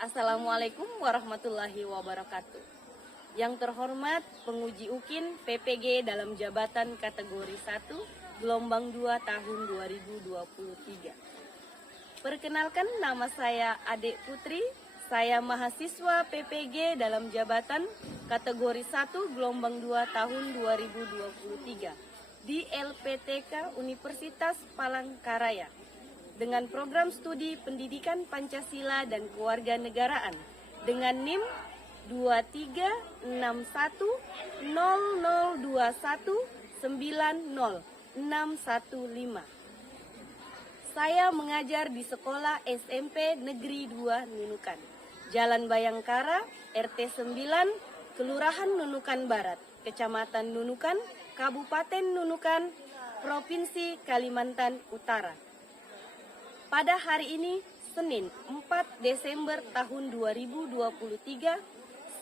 Assalamualaikum warahmatullahi wabarakatuh. Yang terhormat penguji UKIN PPG dalam jabatan kategori 1 gelombang 2 tahun 2023. Perkenalkan, nama saya Adek Putri. Saya mahasiswa PPG dalam jabatan kategori 1 gelombang 2 tahun 2023 di LPTK Universitas Palangkaraya dengan program studi Pendidikan Pancasila dan Kewarganegaraan dengan NIM 2361021900615. Saya mengajar di sekolah SMP Negeri 2 Nunukan, Jalan Bayangkara, RT 9, Kelurahan Nunukan Barat, Kecamatan Nunukan, Kabupaten Nunukan, Provinsi Kalimantan Utara. Pada hari ini, Senin 4 Desember tahun 2023,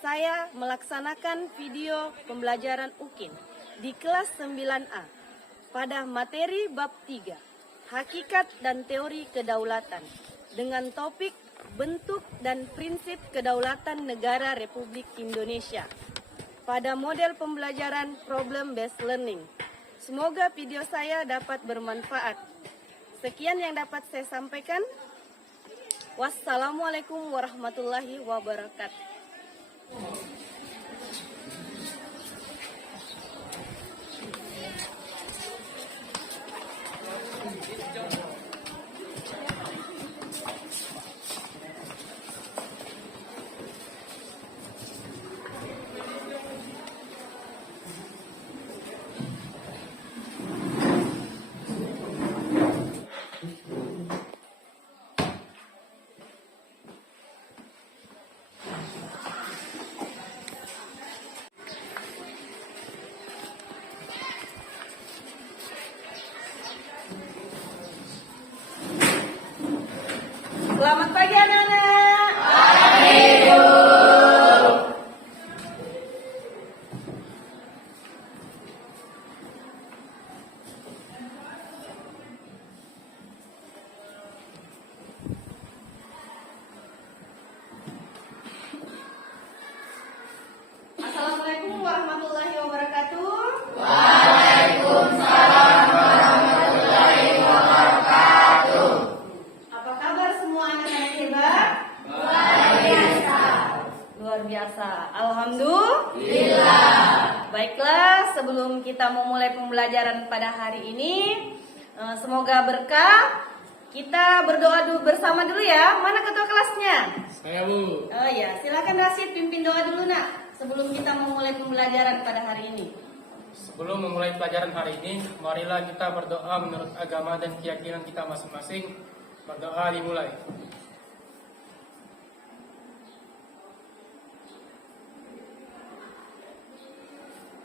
saya melaksanakan video pembelajaran UKIN di kelas 9A pada materi bab 3, Hakikat dan Teori Kedaulatan, dengan topik Bentuk dan Prinsip Kedaulatan Negara Republik Indonesia pada model pembelajaran Problem Based Learning. Semoga video saya dapat bermanfaat. Sekian yang dapat saya sampaikan. Wassalamualaikum warahmatullahi wabarakatuh. Selamat pagi anak-anak. Pagi, Bu. Assalamualaikum warahmatullahi wabarakatuh. Waalaikumsalam warahmatullahi wabarakatuh. Apa kabar semua anak-anak hebat? Luar biasa. Luar biasa. Alhamdulillah. Baiklah, sebelum kita memulai pembelajaran pada hari ini, semoga berkah. Kita berdoa dulu bersama dulu ya. Mana ketua kelasnya? Saya, Bu. Oh ya, silakan Rasid pimpin doa dulu nak, sebelum kita memulai pembelajaran pada hari ini. Sebelum memulai pelajaran hari ini, marilah kita berdoa menurut agama dan keyakinan kita masing-masing. Berdoa dimulai.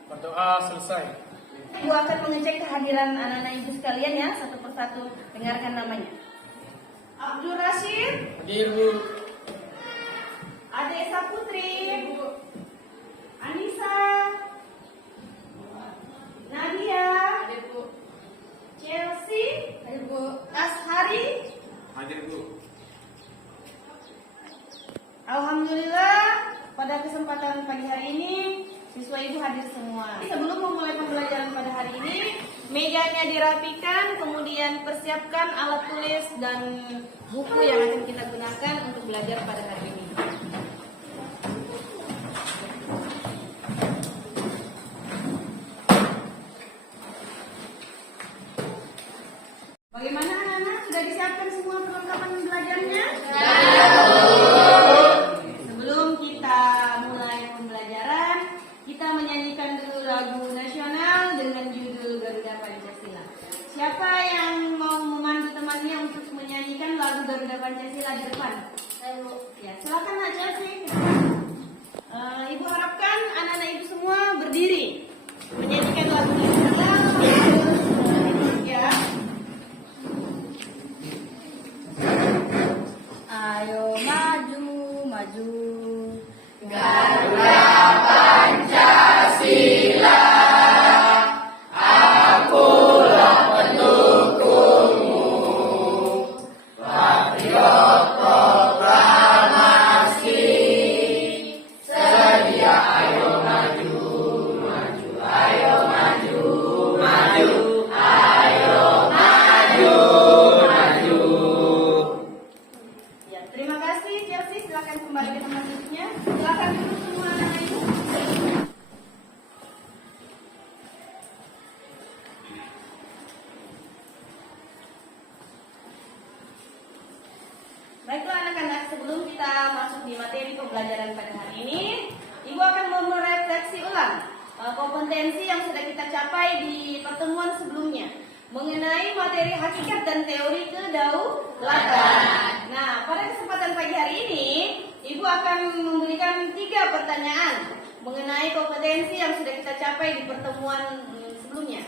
Berdoa selesai. Ibu akan mengecek kehadiran anak-anak ibu sekalian ya, satu persatu. Dengarkan namanya. Abdul Rashid, Hadir, Bu. Ade Esa Putri, Anissa, Nadia, Chelsea, Ashari. Hadir, Bu. Alhamdulillah, pada kesempatan pagi hari ini siswa ibu hadir semua. Sebelum memulai pembelajaran pada hari ini, mejanya dirapikan, kemudian persiapkan alat tulis dan buku yang akan kita gunakan untuk belajar pada hari ini. Bagaimana anak-anak? Sudah disiapkan semua perlengkapan belajarnya? Sebelum kita mulai pembelajaran, kita menyanyikan dulu lagu nasional dengan judul Garuda Pancasila. Siapa yang mau memandu temannya untuk menyanyikan lagu Garuda Pancasila di depan? Ya, silakan Nak Chelsea. Ibu harapkan anak-anak ibu semua berdiri menyanyikan lagu nasional. Ya. Ayo maju, maju. Garuda Pancasila, akulah pendukungmu. Baiklah anak-anak, sebelum kita masuk di materi pembelajaran pada hari ini, Ibu akan merefleksi ulang kompetensi yang sudah kita capai di pertemuan sebelumnya mengenai materi hakikat dan teori kedaulatan. Nah, pada kesempatan pagi hari ini, Ibu akan memberikan 3 pertanyaan mengenai kompetensi yang sudah kita capai di pertemuan sebelumnya.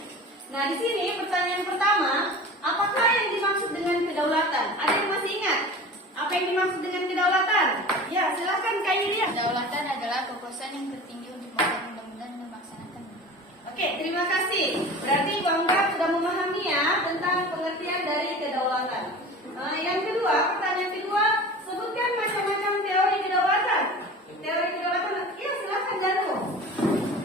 Nah, di sini pertanyaan pertama, apakah yang dimaksud dengan kedaulatan? Ada yang masih ingat? Apa yang dimaksud dengan kedaulatan? Ya, silahkan Kak Yulia. Kedaulatan adalah kekuasaan yang tertinggi untuk membuat undang-undang dan melaksanakan. Oke, terima kasih. Berarti Ibu anggap sudah memahami ya tentang pengertian dari kedaulatan. Yang kedua, pertanyaan kedua, sebutkan macam-macam teori kedaulatan. Teori kedaulatan, ya silahkan Janu.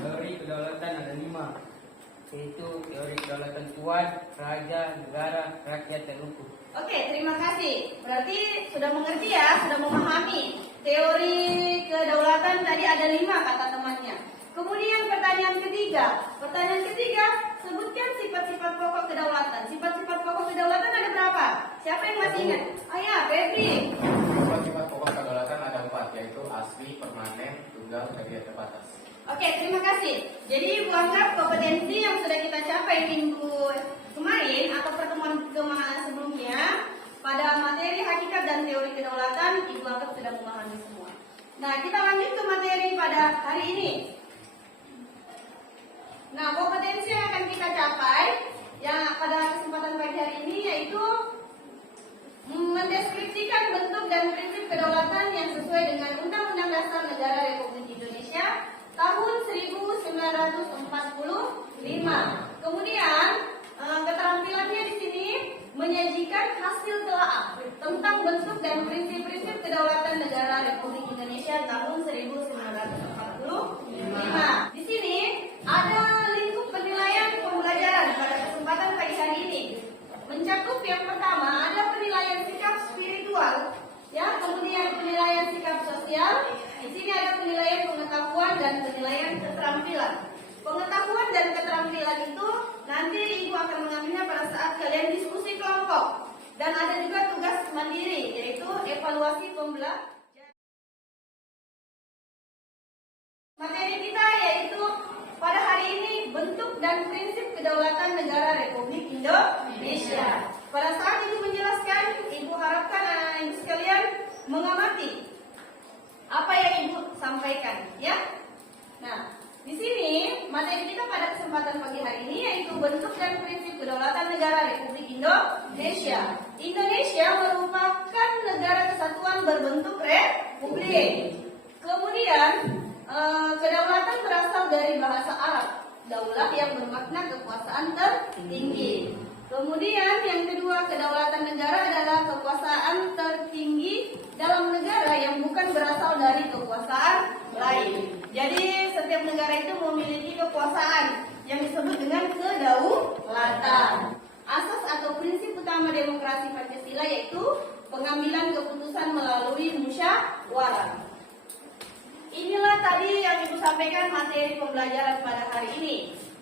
Teori kedaulatan ada 5, yaitu teori kedaulatan Tuan, Raja, Negara, Rakyat, dan Hukum. Oke, terima kasih. Berarti sudah mengerti ya, sudah memahami. Teori kedaulatan tadi ada 5 kata temannya. Kemudian pertanyaan ketiga. Pertanyaan ketiga, sebutkan sifat-sifat pokok kedaulatan. Sifat-sifat pokok kedaulatan ada berapa? Siapa yang masih ingat? Oh ya, Febri. Sifat pokok kedaulatan ada 4, yaitu asli, permanen, tunggal, dan tidak terbatas. Oke, terima kasih. Jadi Ibu anggap kompetensi yang sudah kita capai minggu kemarin atau pertemuan sebelumnya pada materi hakikat dan teori kedaulatan, Ibu anggap sudah memahami semua. Nah, kita lanjut ke materi pada hari ini. Nah, kompetensi yang akan kita capai yang pada kesempatan pagi hari ini yaitu mendeskripsikan bentuk dan prinsip kedaulatan yang sesuai dengan Undang-Undang Dasar Negara Republik Indonesia tahun 1945. Kemudian keterampilannya di sini menyajikan hasil telaah tentang bentuk dan prinsip-prinsip kedaulatan negara Republik Indonesia tahun 1945. Di sini ada lingkup penilaian pembelajaran pada kesempatan pagi hari ini. Mencakup yang pertama ada penilaian sikap spiritual, ya, kemudian penilaian sikap sosial. Di sini ada penilaian pengetahuan dan penilaian keterampilan. Pengetahuan dan keterampilan itu nanti Ibu akan mengambilnya pada saat kalian diskusi kelompok. Dan ada juga tugas mandiri, yaitu evaluasi pembelajaran. Materi kita yaitu pada hari ini bentuk dan prinsip kedaulatan negara Republik Indonesia. Pada saat Ibu menjelaskan, Ibu harapkan anak-anak Ibu sekalian mengamati apa yang Ibu sampaikan, ya. Nah, di sini materi kita pada kesempatan pagi hari ini yaitu bentuk dan prinsip kedaulatan negara Republik Indonesia. Indonesia merupakan negara kesatuan berbentuk republik. Kemudian kedaulatan berasal dari bahasa Arab, daulah yang bermakna kekuasaan tertinggi. Kemudian yang kedua, kedaulatan negara adalah kekuasaan tertinggi dalam negara yang bukan berasal dari kekuasaan lain. Jadi setiap negara itu memiliki kekuasaan yang disebut dengan kedaulatan. Asas atau prinsip utama demokrasi Pancasila yaitu pengambilan keputusan melalui musyawarah. Inilah tadi yang Ibu sampaikan materi pembelajaran pada hari ini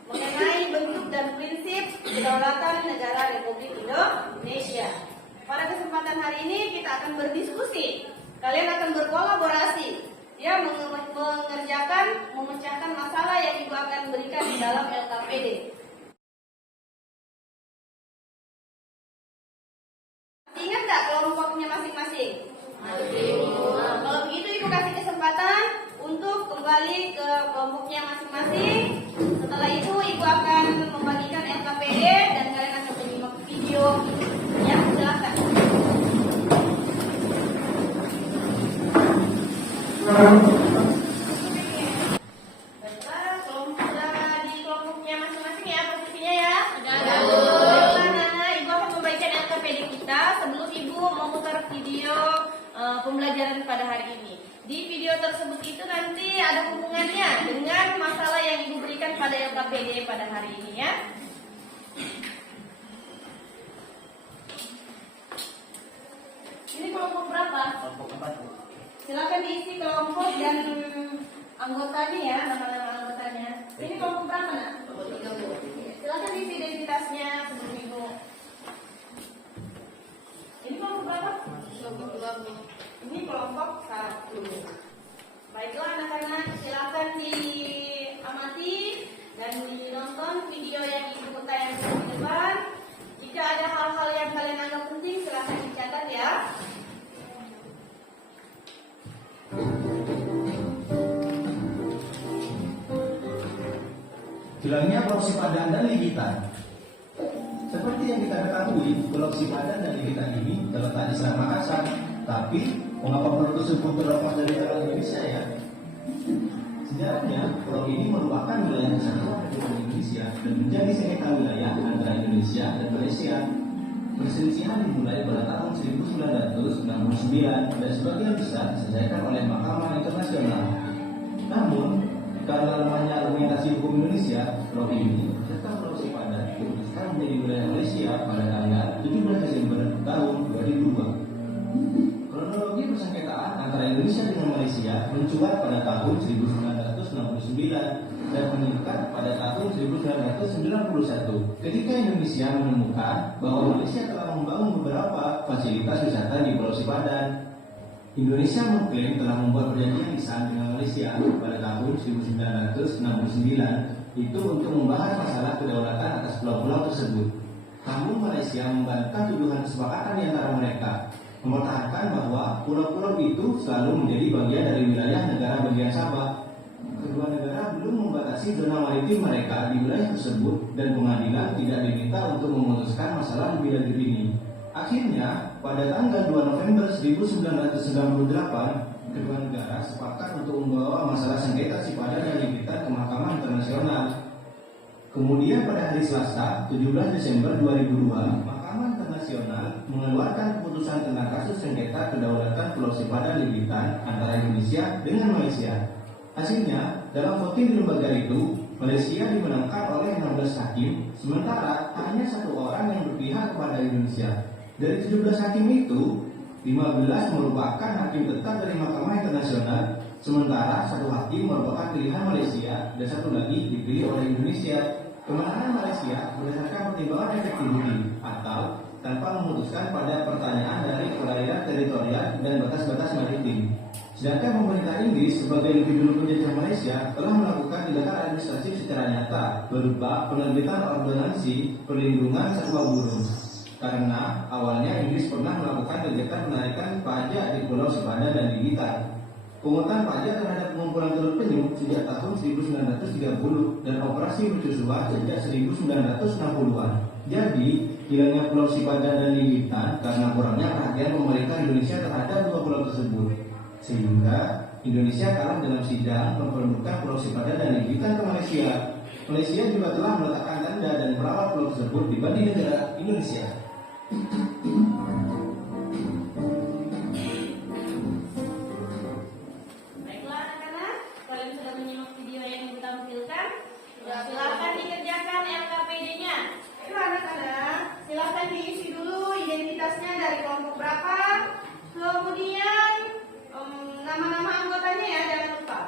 mengenai bentuk dan prinsip kedaulatan negara Republik Indonesia. Pada kesempatan hari ini kita akan berdiskusi. Kalian akan berkolaborasi, ya, memecahkan masalah yang Ibu akan berikan di dalam LKPD. Ingat tak kelompoknya masing-masing? Nah, kalau begitu Ibu kasih kesempatan untuk kembali ke kelompoknya masing-masing. Setelah itu Ibu akan membagikan LKPD dan kalian akan menyimak video. Ya, silakan. Baiklah, sudah di kelompoknya masing-masing ya posisinya ya. Baiklah, Nana, Ibu akan membagikan LKPD kita sebelum Ibu memutar video pembelajaran pada hari ini. Di video tersebut itu nanti ada hubungannya dengan masalah yang Ibu berikan pada LKPD pada hari ini ya. Ini kelompok berapa? Kelompok 4, Bu. Silakan diisi kelompok dan anggotanya ya, nama-nama anggotanya. Ini kelompok berapa, Nak? Silakan diisi identitasnya sebelum Ibu. Ini kelompok berapa? Kelompok 2, Bu. kelompok 1. Baiklah anak-anak, silakan diamati dan dinonton video yang ibu tayangkan di depan. Jika ada hal-hal yang kalian anggap penting, silakan dicatat ya. Hilangnya Pulau Sipadan dan Ligitan. Seperti yang kita ketahui, Pulau Sipadan dan Ligitan ini terletak di Selat Makassar. Tapi, mengapa pulau tersebut terlepas dari tanah Indonesia ya? Sejarahnya, pulau ini merupakan wilayah kesatuan Republik Indonesia dan menjadi sengketa wilayah antara Indonesia dan Malaysia. Perselisihan dimulai pada tahun 1969 dan sebagian besar diselesaikan oleh Mahkamah Internasional. Namun, karena lemahnya argumentasi hukum Indonesia, pulau ini serta Pulau Sipadan diputuskan menjadi wilayah Malaysia pada tanggal 17 Desember tahun 2002. Kronologi persengketaan antara Indonesia dengan Malaysia mencuat pada tahun 1969 dan meningkat pada tahun 1991 ketika Indonesia menemukan bahwa Malaysia telah membangun beberapa fasilitas wisata di Pulau Sipadan. Indonesia mengklaim telah membuat perjanjian lisan dengan Malaysia pada tahun 1969 itu untuk membahas masalah kedaulatan atas pulau-pulau tersebut. Namun Malaysia membantah tuduhan kesepakatan di antara mereka, mempertahankan bahwa pulau-pulau itu selalu menjadi bagian dari wilayah negara bagian Sabah. Kedua negara belum membatasi zona maritim mereka di wilayah tersebut dan pengadilan tidak diminta untuk memutuskan masalah lebih lanjut ini. Akhirnya, pada tanggal 2 November 1998, kedua negara sepakat untuk membawa masalah sengketa Sipadan dan Ligitan ke Mahkamah Internasional. Kemudian pada hari Selasa, 17 Desember 2002, Mahkamah Internasional mengeluarkan keputusan tentang kasus sengketa kedaulatan Pulau Sipadan Ligitan antara Indonesia dengan Malaysia. Hasilnya, dalam voting di lembaga itu, Malaysia dimenangkan oleh 16 hakim, sementara hanya satu orang yang berpihak kepada Indonesia. Dari 17 hakim itu, 15 merupakan hakim tetap dari Mahkamah Internasional, sementara satu hakim merupakan pilihan Malaysia dan satu lagi dipilih oleh Indonesia. Kemenangan Malaysia berdasarkan pertimbangan efektiviti atau tanpa memutuskan pada pertanyaan dari perairan teritorial dan batas-batas maritim. Sedangkan pemerintah Inggris sebagai lebih dulu penjajah Malaysia telah melakukan tindakan administratif secara nyata berupa penerbitan ordonansi perlindungan satwa burung. Karena awalnya Inggris pernah melakukan kegiatan penarikan pajak di Pulau Sipadan dan Ligitan. Pungutan pajak terhadap pengumpulan telur penyu sejak tahun 1930 dan operasi mercusuar sejak 1960-an. Jadi, hilangnya Pulau Sipadan dan Ligitan karena kurangnya perhatian pemerintah Indonesia terhadap dua pulau tersebut. Sehingga Indonesia kalah dalam sidang memperebutkan Pulau Sipadan dan Ligitan ke Malaysia. Malaysia juga telah meletakkan tanda dan merawat pulau tersebut dibanding negara Indonesia. Baiklah anak-anak, kalian sudah menyimak video yang ditampilkan. Silakan dikerjakan LKPD-nya. Ayo anak-anak, silakan diisi dulu identitasnya dari kelompok berapa. Kemudian nama-nama anggotanya ya, jangan lupa.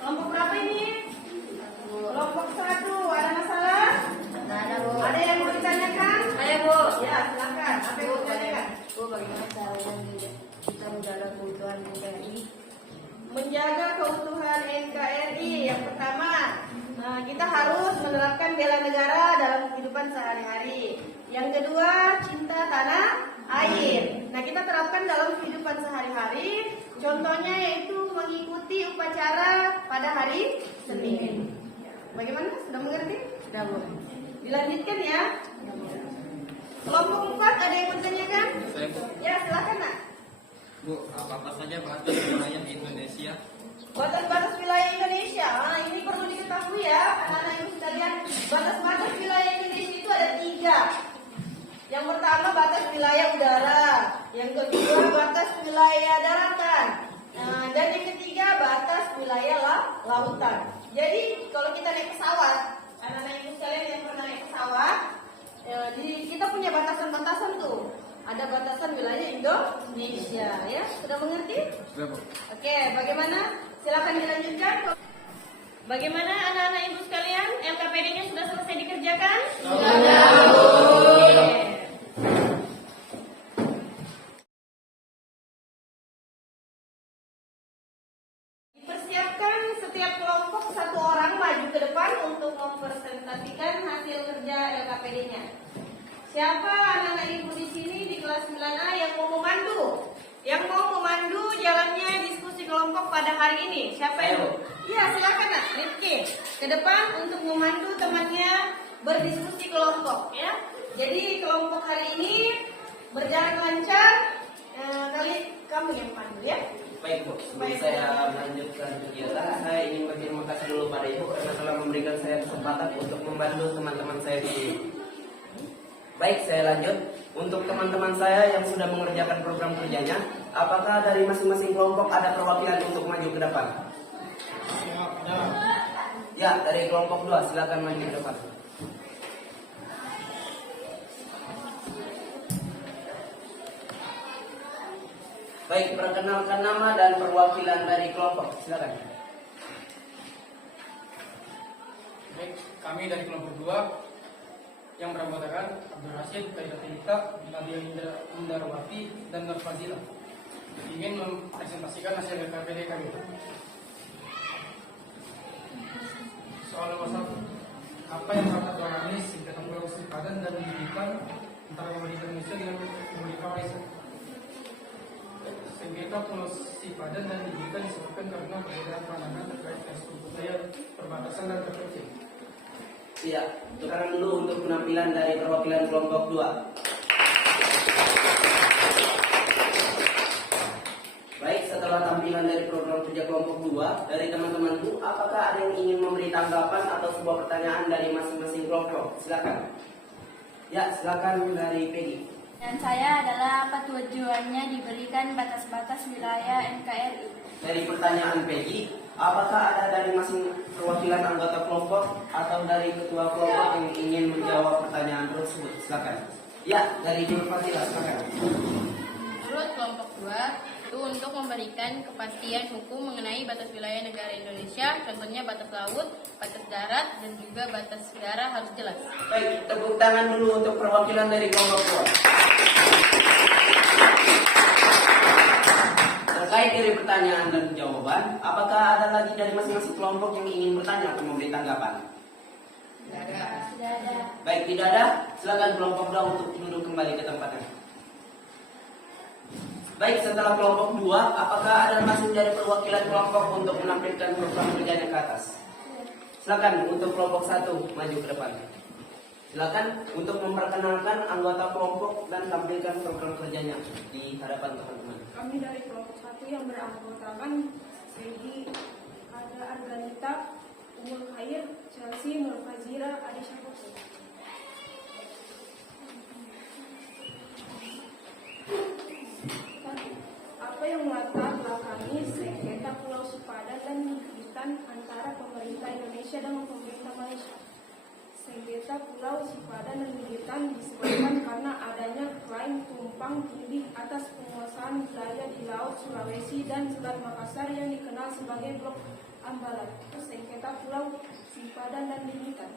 Kelompok berapa ini? Kelompok 1, ada masalah? Ada, Bu. Ada yang mau ditanyakan? Ada, Bu. Ya, silakan. Apa yang mau ditanyakan? Bu, bagaimana caranya kita menjaga keutuhan NKRI? Menjaga keutuhan NKRI. Yang pertama, kita harus menerapkan bela negara dalam kehidupan sehari-hari. Yang kedua, cinta tanah air. Nah, kita terapkan dalam kehidupan sehari-hari. Contohnya yaitu mengikuti upacara pada hari Senin. Bagaimana? Sudah mengerti? Sudah, Bu. Dilanjutkan ya. Kelompok 4 ada yang bertanyakan? Saya, Bu. Ya, silakan nak. Bu, apa saja batas wilayah di Indonesia? Batas-batas wilayah Indonesia. Ini perlu diketahui ya, anak-anak ibu sekalian. Batas-batas wilayah Indonesia itu ada 3. Yang pertama batas wilayah udara, yang kedua batas wilayah daratan, dan yang ketiga batas wilayah lautan. Jadi kalau kita naik pesawat, anak-anak ibu sekalian yang pernah naik pesawat, kita punya batasan-batasan tuh. Ada batasan Indonesia. Ya, sudah mengerti? Sudah, Bu. Oke, bagaimana? Silakan dilanjutkan. Bagaimana anak-anak ibu sekalian? LKPD-nya sudah selesai dikerjakan? Sudah. Oke. Dipersiapkan setiap kelompok satu orang maju ke depan untuk mempresentasikan hasil kerja LKPD-nya. Siapa anak-anak ibu di sini di kelas 9A yang mau memandu? Yang mau memandu jalannya diskusi kelompok pada hari ini? Siapa itu? Iya, silakan nak, Rifki. Ke depan untuk memandu temannya berdiskusi kelompok, ya. Jadi kelompok hari ini berjalan lancar. Kali kamu yang pandu, ya. Baik Bu, sebelum saya melanjutkan kegiatan, saya ingin berterima kasih dulu pada Ibu karena telah memberikan saya kesempatan untuk membantu teman-teman saya di sini. Baik, saya lanjut. Untuk teman-teman saya yang sudah mengerjakan program kerjanya, apakah dari masing-masing kelompok ada perwakilan untuk maju ke depan? Ya, dari kelompok 2, silakan maju ke depan. Baik, perkenalkan nama dan perwakilan dari kelompok, silakan. Baik, kami dari kelompok 2 yang beranggotakan Abdul Rashid, Kailatinita, Nadia Indarwati, dan Nur Fazila ingin mempresentasikan hasil LKPD kami. Soal nomor 1, apa yang dapat dialami singkatan pulau simpadan dan pendidikan antara pemerintah Indonesia dengan pemerintah Malaysia? Sengketa pulau simpadan dan pendidikan disebabkan karena perbedaan pandangan terkait struktur daya perbatasan dan terpencil. Iya, sekarang dulu untuk penampilan dari perwakilan kelompok 2. Baik, setelah tampilan dari program kerja kelompok 2 dari teman-temanku, apakah ada yang ingin memberi tanggapan atau sebuah pertanyaan dari masing-masing kelompok? Silakan. Ya, silakan dari Peggy. Dan saya adalah apa tujuannya diberikan batas-batas wilayah NKRI. Dari pertanyaan Peggy, apakah ada dari masing perwakilan anggota kelompok atau dari ketua kelompok yang ingin menjawab pertanyaan tersebut? Silakan. Ya, dari Nur Fazila, silakan. Menurut kelompok 2, itu untuk memberikan kepastian hukum mengenai batas wilayah negara Indonesia, contohnya batas laut, batas darat, dan juga batas udara harus jelas. Baik, tepuk tangan dulu untuk perwakilan dari kelompok 2. Terkait dari pertanyaan dan jawaban, apakah ada lagi dari masing-masing kelompok yang ingin bertanya atau memberi tanggapan? Tidak ada. Baik, tidak ada. Silakan kelompok 2 untuk duduk kembali ke tempatnya. Baik, setelah kelompok 2, apakah ada masing dari perwakilan kelompok untuk menampilkan program kerjanya ke atas? Silakan untuk kelompok 1 maju ke depan. Silakan untuk memperkenalkan anggota kelompok dan tampilkan program kerjanya di hadapan teman-teman. Kami dari kelompok 1 yang beranggotakan Peggy, ada Arganita, Umul Khair, Chelsea, Nur Fazira, Adi Syafoksi. Apa yang melatar belakangi sengketa Pulau Sipadan dan Negritan antara pemerintah Indonesia dan pemerintah Malaysia? Sengketa Pulau Sipadan dan Negritan disebabkan karena adanya klaim tumpang tindih atas penguasaan wilayah di Laut Sulawesi dan Selat Makassar yang dikenal sebagai Blok Ambalat. Sengketa Pulau Sipadan dan Negritan.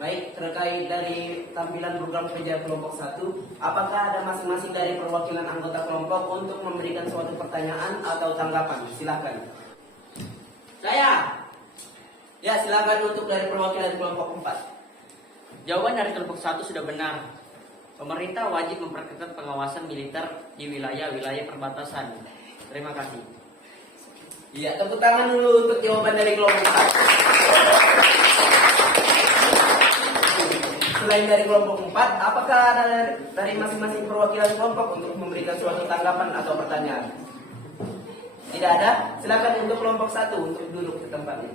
Baik, terkait dari tampilan program kerja kelompok 1, apakah ada masing-masing dari perwakilan anggota kelompok untuk memberikan suatu pertanyaan atau tanggapan? Silahkan. Saya. Ya, silakan untuk dari perwakilan kelompok 4. Jawaban dari kelompok 1 sudah benar. Pemerintah wajib memperketat pengawasan militer di wilayah-wilayah perbatasan. Terima kasih. Iya, tepuk tangan dulu untuk jawaban dari kelompok 4. Selain dari kelompok 4, apakah ada dari masing-masing perwakilan kelompok untuk memberikan suatu tanggapan atau pertanyaan? Tidak ada? Silakan untuk kelompok 1 untuk duduk di tempatnya.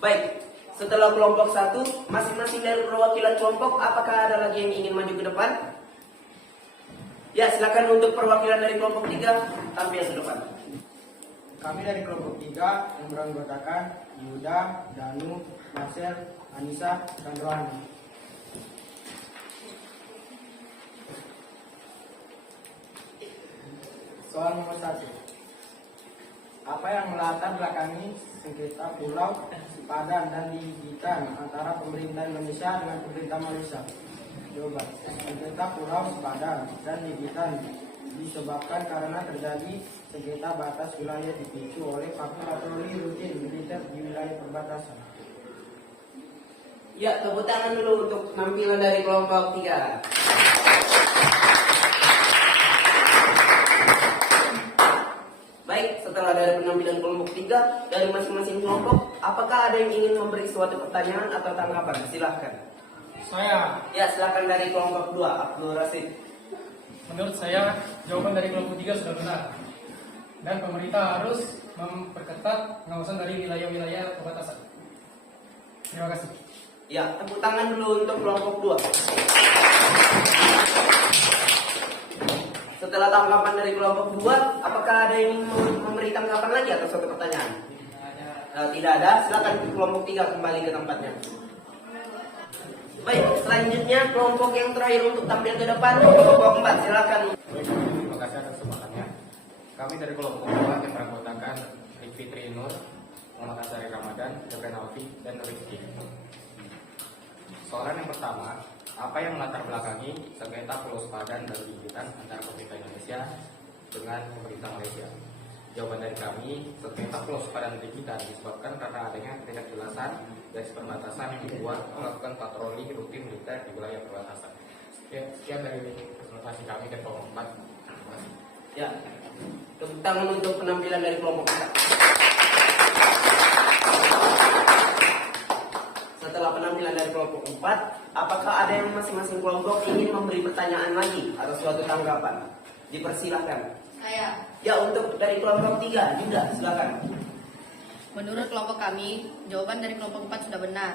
Baik, setelah kelompok 1, masing-masing dari perwakilan kelompok, apakah ada lagi yang ingin maju ke depan? Ya, silakan untuk perwakilan dari kelompok 3 tampil ke depan. Kami dari kelompok 3 yang beranggotakan Yuda, Danu, Marcel, Anissa, dan Rohani. Soal nomor 1. Apa yang melatar belakangi sengketa Pulau Sipadan dan Ligitan antara pemerintah Indonesia dengan pemerintah Malaysia? Jawaban. Sengketa Pulau Sipadan dan Ligitan disebabkan karena terjadi sengketa batas wilayah dipicu oleh patroli rutin militer di wilayah perbatasan. Ya, tepuk tangan dulu untuk penampilan dari kelompok 3. Baik, setelah dari penampilan kelompok 3 dari masing-masing kelompok, apakah ada yang ingin memberi suatu pertanyaan atau tanggapan? Silahkan. Saya, Ya, silakan dari kelompok 2, Abdul Rasid. menurut saya jawaban dari kelompok 3 sudah benar. Dan pemerintah harus memperketat pengawasan dari wilayah-wilayah perbatasan. Terima kasih. Ya, tepuk tangan dulu untuk kelompok 2. Setelah tanggapan dari kelompok 2, apakah ada yang memberi tanggapan lagi atau suatu pertanyaan? Tidak ada, silakan kelompok 3 kembali ke tempatnya. Baik, selanjutnya kelompok yang terakhir untuk tampil ke depan, kelompok 4, silakan. Terima kasih atas kesempatannya. Kami dari kelompok 4 yang beranggotakan Fitri Nur, Muhammad Asari Ramadan, Jabran Alfi, dan Rizky. Soalan yang pertama, apa yang melatar belakangi sengketa Pulau Sipadan dan Ligitan antara pemerintah Indonesia dengan pemerintah Malaysia? Jawaban dari kami, sengketa Pulau Sipadan dan Ligitan disebabkan karena adanya ketidakjelasan dari perbatasan yang dibuat melakukan patroli rutin militer di wilayah perbatasan. Sekian dari presentasi kami dari kelompok 4. Terima kasih. Ya, tepuk tangan untuk penampilan dari kelompok 4. Setelah penampilan dari kelompok 4, apakah ada yang masing-masing kelompok ingin memberi pertanyaan lagi atau suatu tanggapan? Dipersilahkan. Saya. Ya, untuk dari kelompok 3, Yuda, silakan. Menurut kelompok kami, jawaban dari kelompok 4 sudah benar.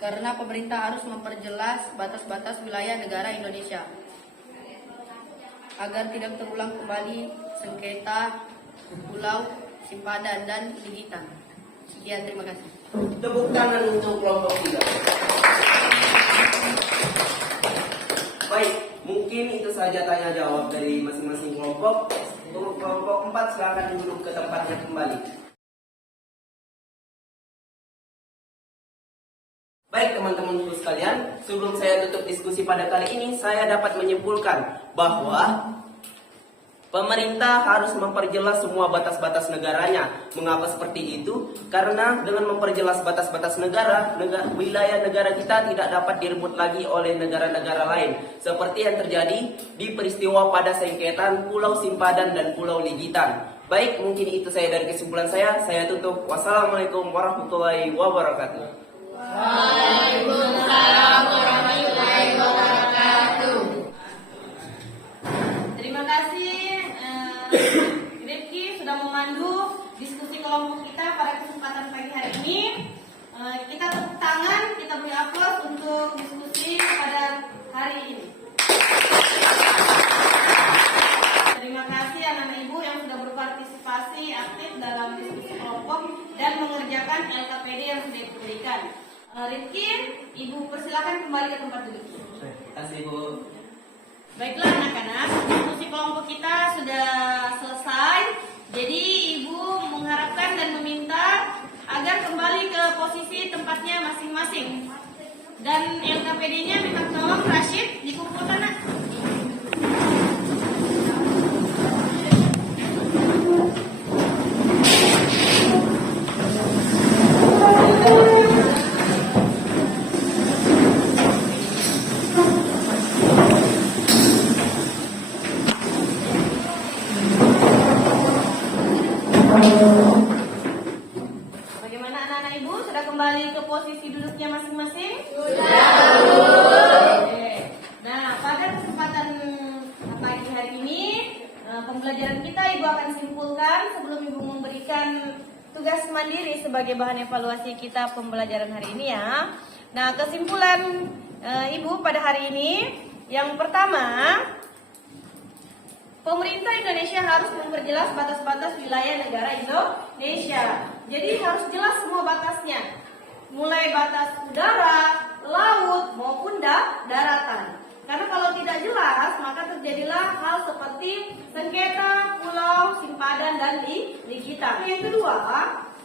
Karena pemerintah harus memperjelas batas-batas wilayah negara Indonesia agar tidak terulang kembali sengketa Pulau Sipadan dan Ligitan. Sekian, terima kasih. Tepuk tangan untuk kelompok 3. Baik, mungkin itu saja tanya jawab dari masing-masing kelompok. Untuk kelompok 4 silakan duduk ke tempatnya kembali. Baik teman-temanku sekalian, sebelum saya tutup diskusi pada kali ini, saya dapat menyimpulkan bahwa pemerintah harus memperjelas semua batas-batas negaranya. Mengapa seperti itu? Karena dengan memperjelas batas-batas negara, wilayah negara kita tidak dapat direbut lagi oleh negara-negara lain. Seperti yang terjadi di peristiwa pada sengketaan Pulau Sipadan dan Pulau Ligitan. Baik, mungkin itu saya dari kesimpulan saya. Saya tutup. Wassalamualaikum warahmatullahi wabarakatuh. Waalaikumsalam warahmatullahi wabarakatuh. Terima kasih Rifki sudah memandu diskusi kelompok kita pada kesempatan pagi hari ini. Kita tepuk tangan, kita beri aplaus untuk diskusi pada hari ini. Terima kasih anak-anak ibu yang sudah berpartisipasi aktif dalam diskusi kelompok dan mengerjakan LKPD yang sudah diberikan. Rifki, ibu persilakan kembali ke tempat duduk. Terima kasih, Bu. Baiklah anak-anak, diskusi kelompok kita sudah selesai. Jadi ibu mengharapkan dan meminta agar kembali ke posisi tempatnya masing-masing. Dan LKPD-nya minta tolong Rashid dikumpulkan nak. Bagaimana anak-anak ibu sudah kembali ke posisi duduknya masing-masing? Sudah. Oke. Nah, pada kesempatan pagi hari ini pembelajaran kita ibu akan simpulkan sebelum ibu memberikan tugas mandiri sebagai bahan evaluasi kita pembelajaran hari ini ya. Nah, kesimpulan ibu pada hari ini yang pertama, pemerintah Indonesia harus memperjelas batas-batas wilayah negara Indonesia. Jadi harus jelas semua batasnya. Mulai batas udara, laut, maupun daratan. Karena kalau tidak jelas, maka terjadilah hal seperti dan Ligitan. Yang kedua,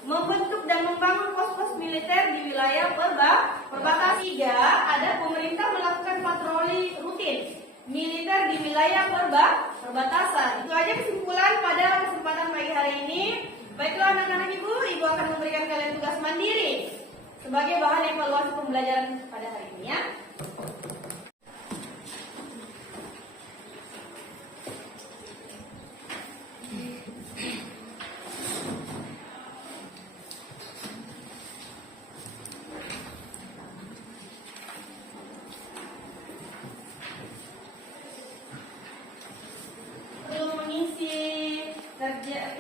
membentuk dan membangun pos-pos militer di wilayah perbatasan. 3, ada pemerintah melakukan patroli rutin militer di wilayah perbatasan. Itu aja kesimpulan pada kesempatan pagi hari ini. Baiklah anak-anak ibu akan memberikan kalian tugas mandiri sebagai bahan evaluasi pembelajaran pada hari ini ya.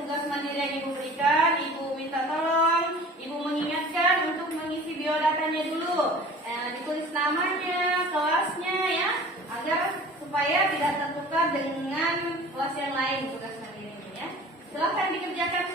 Tugas mandiri yang ibu berikan, ibu minta tolong, ibu mengingatkan untuk mengisi biodatanya dulu, ditulis namanya, kelasnya ya, agar supaya tidak tertukar dengan kelas yang lain tugas mandiri ini ya. Silakan dikerjakan.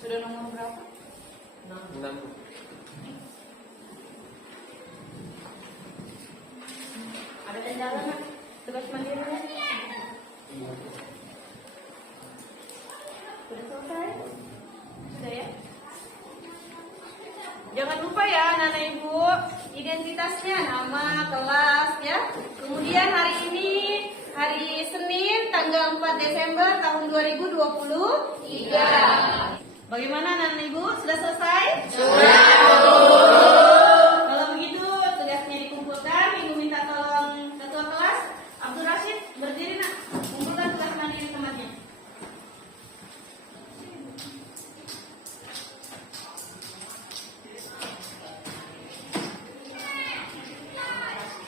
Sudah nomor berapa? 6. Ada kendala nggak? Tugas mandirinya? Sudah selesai? Sudah ya? Jangan lupa ya anak-anak ibu, identitasnya nama, kelas ya. Kemudian hari ini hari Senin tanggal 4 Desember tahun 2023. Bagaimana anak-anak ibu? Sudah selesai? Sudah. Kalau begitu tugasnya dikumpulkan. Ibu minta tolong ketua kelas Abdul Rashid berdiri nak, kumpulkan tugas mandiri temannya.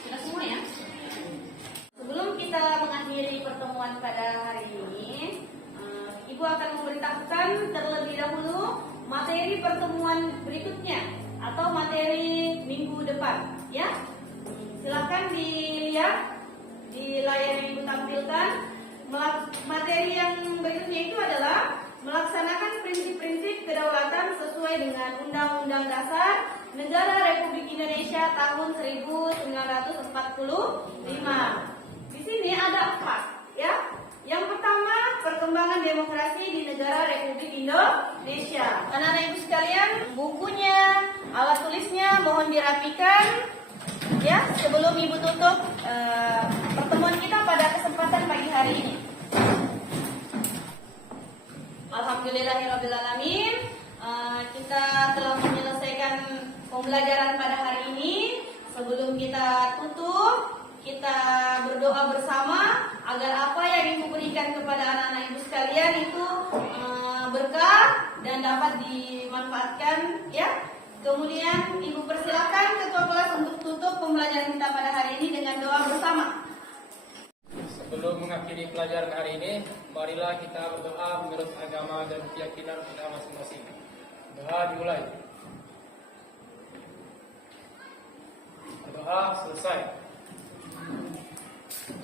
Sudah semua ya? Sebelum kita mengakhiri pertemuan pada hari ini, Ibu akan memberitahukan terlebih dahulu materi pertemuan berikutnya atau materi minggu depan, ya. Silakan dilihat di layar yang Ibu tampilkan. Materi yang berikutnya itu adalah melaksanakan prinsip-prinsip kedaulatan sesuai dengan Undang-Undang Dasar Negara Republik Indonesia tahun 1945. Di sini ada 4, ya. Yang pertama, perkembangan demokrasi di negara Republik Indonesia. Anak-anak ibu sekalian, bukunya, alat tulisnya mohon dirapikan ya sebelum ibu tutup pertemuan kita pada kesempatan pagi hari ini. Alhamdulillahirrabbilalamin, kita telah menyelesaikan pembelajaran pada hari ini. Sebelum kita tutup, kita berdoa bersama agar apa yang Ibu berikan kepada anak-anak Ibu sekalian itu berkah dan dapat dimanfaatkan ya. Kemudian Ibu persilakan ketua kelas untuk tutup pembelajaran kita pada hari ini dengan doa bersama. Sebelum mengakhiri pelajaran hari ini, marilah kita berdoa menurut agama dan keyakinan kita masing-masing. Doa dimulai. Doa selesai.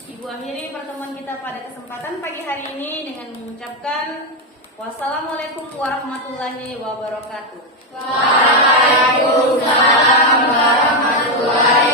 Ibu akhiri pertemuan kita pada kesempatan pagi hari ini dengan mengucapkan wassalamualaikum warahmatullahi wabarakatuh. Waalaikumsalam warahmatullahi